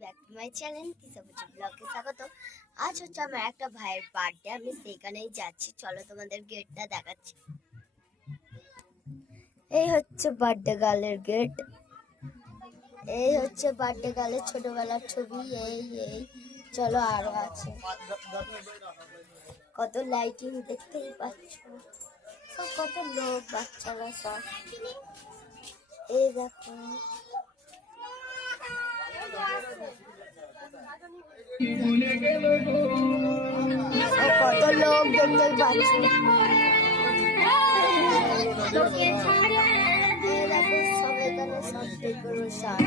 Back to my channel কিসাবুচি ব্লগে স্বাগত। আজ হচ্ছে আমার একটা ভাইয়ের বার্থডে, আমি সেইখানেই যাচ্ছি। চলো তোমাদের গেটটা দেখাচ্ছি। এই হচ্ছে বার্থডে গার্লের গেট, এই হচ্ছে বার্থডে গার্লের ছোটবেলার ছবি। এই চলো আরো আছে, কত লাইটিং দেখতেই পাচ্ছ, সব কত লোক বাচ্চারা সব। এই দেখো কত লোক দেখতেই পাচ্ছ। সব এখানে সব ডেকোরেশন।